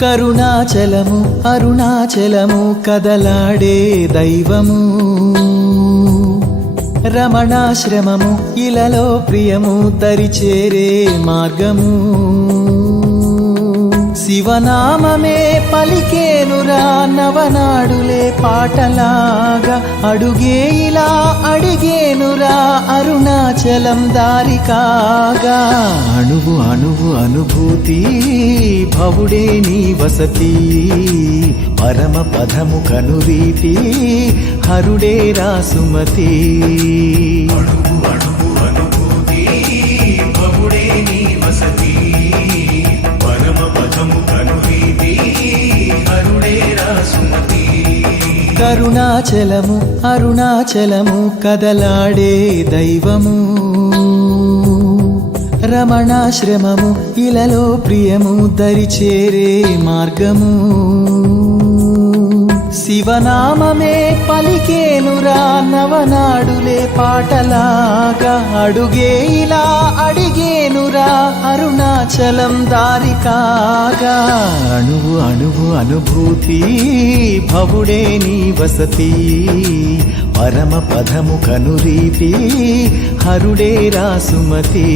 కరుణాచలము అరుణాచలము కదలాడే దైవము రమణాశ్రమము ఇలలో ప్రియము దరిచేరే మార్గము శివనామమే పలికేనురా నవనాడులే పాటలాగా అడుగే ఇలా అడిగేనురా అరుణాచలం దారి కాగా అణువు అణువు అనుభూతి భవుడే నీ వసతి పరమ పదము కనురీతి హరుడే రాసుమతి అణువు అణువు అనుభూతి భవుడే నీ వసతి పరమ పదము కనురీతి హరుడే రాసుమతి కరుణాచలము అరుణాచలము కదలాడే దైవము రమణాశ్రమము ఇలలో ప్రియము దరిచేరే మార్గము శివనామమే పలికేనురా నవనాడులే పాటలాగా అడుగే ఇలా అడిగేనురా అరుణాచలం దారి కాగా అణువు అణువు అనుభూతి భవుడే నీ వసతి పరమ పదము కనురీతి హరుడే రాసుమతి